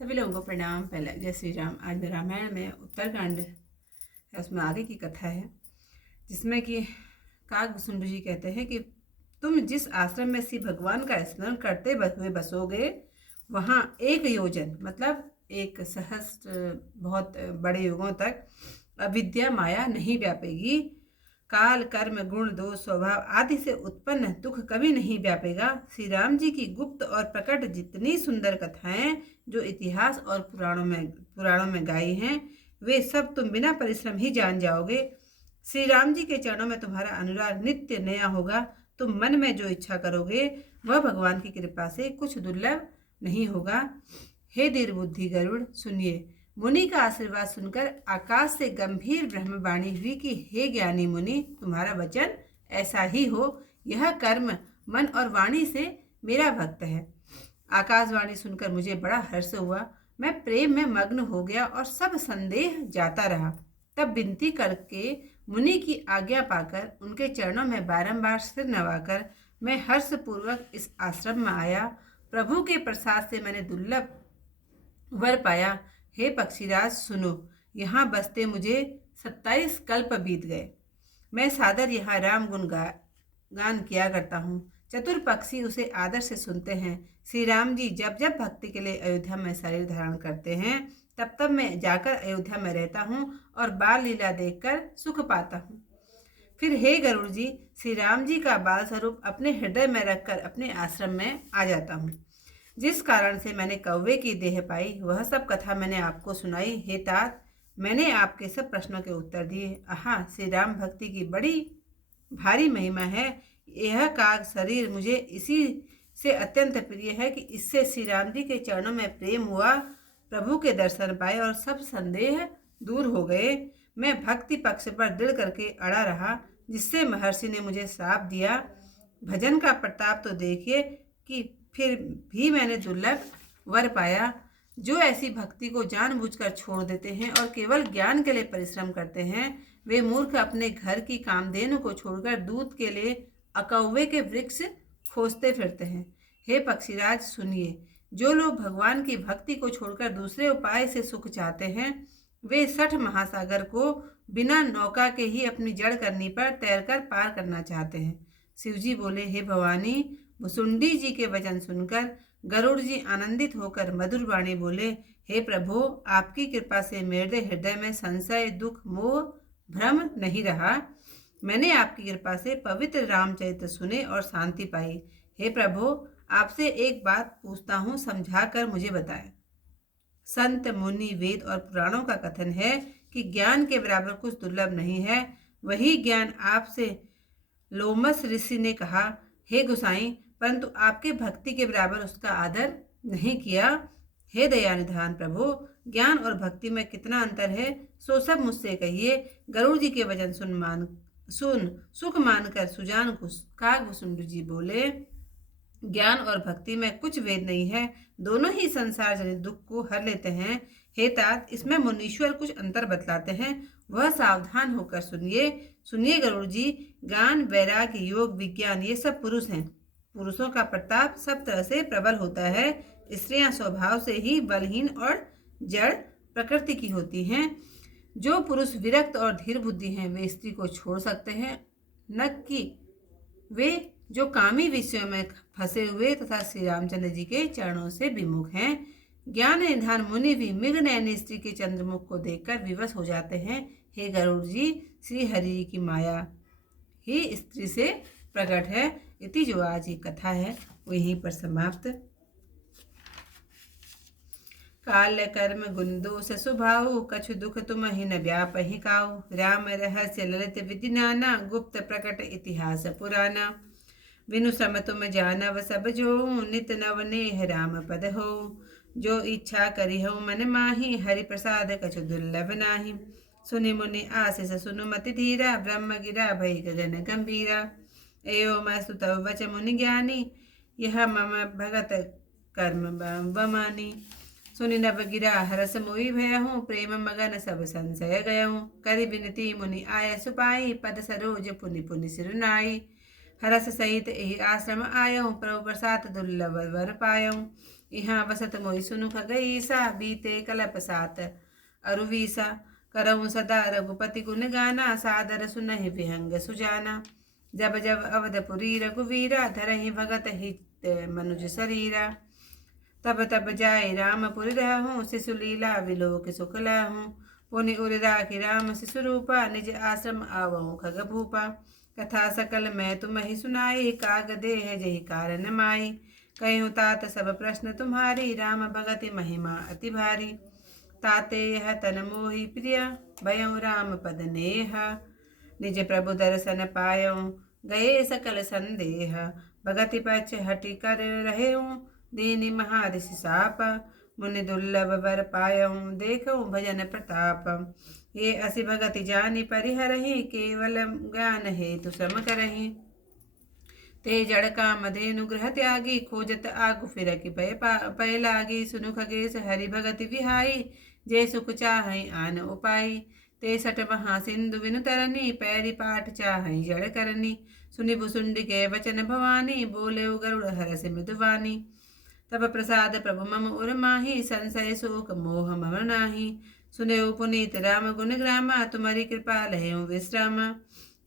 सभी लोगों को प्रणाम। पहले जय श्री राम। आज रामायण में उत्तरकांड है, उसमें आगे की कथा है, जिसमें कि काकभूषुंड जी कहते हैं कि तुम जिस आश्रम में श्री भगवान का स्मरण करते हुए बसोगे, वहाँ 1 योजन मतलब 1 सहस्त्र बहुत बड़े युगों तक अविद्या माया नहीं व्यापेगी। काल कर्म गुण दोष स्वभाव आदि से उत्पन्न दुख कभी नहीं व्यापेगा। श्री राम जी की गुप्त और प्रकट जितनी सुंदर कथाएं जो इतिहास और पुराणों में गाई हैं, वे सब तुम बिना परिश्रम ही जान जाओगे। श्री राम जी के चरणों में तुम्हारा अनुराग नित्य नया होगा। तुम मन में जो इच्छा करोगे वह भगवान की कृपा से कुछ दुर्लभ नहीं होगा। हे दीर्घ बुद्धि गरुड़, सुनिए। मुनि का आशीर्वाद सुनकर आकाश से गंभीर ब्रह्मवाणी हुई कि हे ज्ञानी मुनि, तुम्हारा वचन ऐसा ही हो। यह कर्म मन और वाणी से मेरा भक्त है। आकाशवाणी सुनकर मुझे बड़ा हर्ष हुआ। मैं प्रेम में मग्न हो गया और सब संदेह जाता रहा। तब विनती करके मुनि की आज्ञा पाकर उनके चरणों में बारंबार सिर नवाकर मैं हर्षपूर्वक इस आश्रम में आया। प्रभु के प्रसाद से मैंने दुर्लभ वर पाया। हे पक्षीराज सुनो, यहाँ बसते मुझे 27 कल्प बीत गए। मैं सादर यहाँ राम गुण गान किया करता हूँ। चतुर पक्षी उसे आदर से सुनते हैं। श्री राम जी जब जब भक्ति के लिए अयोध्या में शरीर धारण करते हैं, तब तब मैं जाकर अयोध्या में रहता हूँ और बाल लीला देखकर सुख पाता हूँ। फिर हे गरुड़ जी, श्री राम जी का बाल स्वरूप अपने हृदय में रखकर अपने आश्रम में आ जाता हूँ। जिस कारण से मैंने कौवे की देह पाई, वह सब कथा मैंने आपको सुनाई। हे तात, मैंने आपके सब प्रश्नों के उत्तर दिए। आहा, श्री राम भक्ति की बड़ी भारी महिमा है। यह काग शरीर मुझे इसी से अत्यंत प्रिय है कि इससे श्री राम जी के चरणों में प्रेम हुआ, प्रभु के दर्शन पाए और सब संदेह दूर हो गए। मैं भक्ति पक्ष पर दृढ़ करके अड़ा रहा, जिससे महर्षि ने मुझे श्राप दिया। भजन का प्रताप तो देखिए कि फिर भी मैंने दुर्लभ वर पाया। जो ऐसी भक्ति को जानबूझकर छोड़ देते हैं और केवल ज्ञान के लिए परिश्रम करते हैं, वे मूर्ख अपने घर की कामधेनु को छोड़कर दूध के लिए अकौवे के वृक्ष खोजते फिरते हैं। हे पक्षीराज सुनिए, जो लोग भगवान की भक्ति को छोड़कर दूसरे उपाय से सुख चाहते हैं, वे 60 महासागर को बिना नौका के ही अपनी जड़ करनी पर तैरकर पार करना चाहते हैं। शिवजी बोले, हे भवानी, भुसुंडी जी के वचन सुनकर गरुड़ जी आनंदित होकर मधुर वाणी बोले, हे प्रभु, आपकी कृपा से मेरे हृदय में संशय दुख मोह भ्रम नहीं रहा। मैंने आपकी कृपा से पवित्र रामचरित्र सुने और शांति पाई। हे प्रभु, आपसे एक बात पूछता हूँ, समझा कर मुझे बताएं। संत मुनि वेद और पुराणों का कथन है कि ज्ञान के बराबर कुछ दुर्लभ नहीं है। वही ज्ञान आपसे लोमस ऋषि ने कहा, हे गोसाई, परंतु आपके भक्ति के बराबर उसका आदर नहीं किया। हे दयानिधान प्रभु, ज्ञान और भक्ति में कितना अंतर है, सो सब मुझसे कहिए। गरुड़ जी के वचन सुन सुख मानकर सुजान काकभूषुंड जी बोले, ज्ञान और भक्ति में कुछ भेद नहीं है, दोनों ही संसार जनित दुख को हर लेते हैं। हे तात, इसमें मुनीश्वर कुछ अंतर बतलाते हैं, वह सावधान होकर सुनिए। सुनिए गरुड़ जी, ज्ञान वैराग्य योग विज्ञान ये सब पुरुष हैं। पुरुषों का प्रताप सब तरह से प्रबल होता है। स्त्रियां स्वभाव से ही बलहीन और जड़ प्रकृति की होती हैं। जो पुरुष विरक्त और धीर बुद्धि हैं, वे स्त्री को छोड़ सकते हैं, न कि वे जो कामी विषयों में फंसे हुए तथा श्री रामचंद्र जी के चरणों से विमुख हैं। ज्ञान निधान मुनि भी मृग नयनी स्त्री के चंद्रमुख को देखकर विवश हो जाते हैं। हे गरुड़ जी, श्री हरि की माया ही स्त्री से प्रकट है। इति जो आज की कथा है वो यहीं पर समाप्त। काल कर्म गुण दोष स्वभाव, कछु दुख तुम ही न व्यापहि काऊ। राम रहस्य ललित विधि नाना, गुप्त प्रकट इतिहास पुराना। विनु सम तुम जानव सब जो, नित नव नेह राम पद हो। जो इच्छा करी हो मन माही, हरि प्रसाद कछु दुर्लभ नाही। सुनि मुनि आशीष सुनु मति धीरा, ब्रह्म गिरा भई गगन गंभीरा। एवं अस्तु तव वच मुनि ज्ञानी, यह मम भगत कर्म बमानी। सुनि नभ गिरा हरस मोहि भयहूँ, प्रेम मगन सब संशय गयहूँ। करि विनती मुनि आय सुपाई, पद सरोज पुनि पुनि सिर नाई। हरस सहित एहि आश्रम आयऊँ, प्रभु प्रसाद दुर्लभ वर पायऊँ। यहाँ बसत मोहि सुनु खगईसा, बीते कलप सात अरुवीसा। करऊँ सदा रघुपति गुण गाना, सादर सुनहि विहंग सुजाना। जब जब अवधपुरी रघुवीरा, धरहि भगत हित मनुज शरीरा। तब तब जाय रामपुर रहूँ, शिशु लीला विलोक सुख लहूँ। पुनि उर राखि राम शिशु रूपा, निज आश्रम आवहु खग भूपा। कथा सकल मैं तुम्हि सुनाई, काग देह जहि कारण माई। कहूँ तात सब प्रश्न तुम्हारी, राम भगति महिमा अति भारी। ताते यह तन मोहि प्रिय, भयउ राम पद नेहा। निज प्रभु दर्शन पायऊँ, गए सकल संदेह। भगति पक्ष हटि कर रहेऊँ, दीनि महारिषि साप। मुनि दुर्लभ वर पायऊँ, देखऊँ भजन प्रताप। ये असि भगति जानि परिहरहि, केवल ज्ञान हेतु श्रम करहि। ते जड़ काम धेनु ग्रह त्यागी, खोजत आगु फिरकि पय लागी। सुनु खगेश हरि भगति विहाई, जे सुख चाहै आन उपाई। ते सठ महा सिंधु विनु तरनी, पैरी पाठ चाहै जड़ करनी। सुनि भुसुंडी के वचन भवानी, बोले गरुड़ हरष मृदुवानी। तब प्रसाद प्रभु मम उर माही, संशय शोक मोह मम नाही। सुनेउ पुनीत राम गुण ग्रामा, तुम्हारी कृपा लहऊ विश्रामा।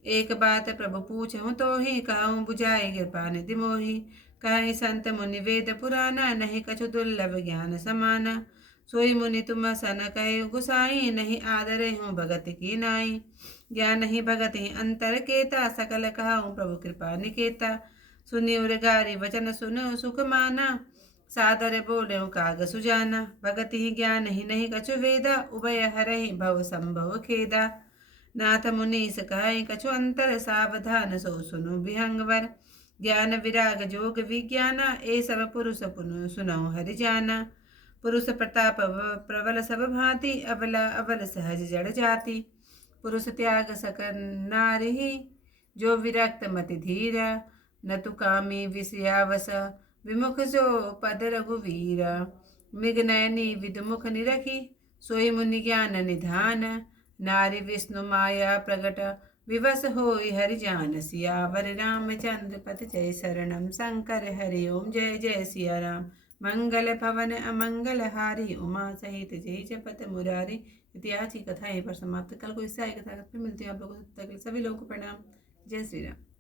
एक बात प्रभु पूछहु तो ही, कहूँ बुझाई कृपा निधि मोहि। कहीं संत मुनि वेद पुराना, नहीं कछु दुर्लभ ज्ञान समाना। सोई मुनि तुम सन कहे गुसाई, नहीं आदर हूँ भगत की नाई। ज्ञान ही भगत ही अंतर केता, सकल कहूँ प्रभु कृपा निकेता। सुनि उर गारी वचन सुनो सुख माना, सादर बोले काग सुजाना। भगत ही ज्ञान ही नहीं कछु वेदा, उभय हरहि भव संभव खेदा। नाथ मुनीस कहे कछु अंतर, सावधान सो सुनु विहंगवर। ज्ञान विराग जोग विज्ञाना, ए सब पुरुष पुनु सुनौ हरि जाना। पुरुष प्रताप प्रबल सब भांति, अबला अबल सहज जड़ जाति। पुरुष त्याग सकल नारि, जो विरक्त मति धीरा। न तु कामी विषयावस, विमुख जो पद रघुवीरा। मृग नयनी विदुमुख निरखी, सोई मुनि ज्ञान निधान। नारी विष्णु माया प्रगट, विवश होई हरि जान। सियावर रामचंद्र पति जय, शरणम शंकर हरि ओम। जय जय सिया राम। मंगल भवन अमंगल हारी, उमा सहित जय जपत मुरारी। इतिहास की कथा यहीं पर समाप्त। कल को इससे आई कथा फिर मिलती है आप लोगों से। तब तक सभी लोगों को प्रणाम। जय श्री राम।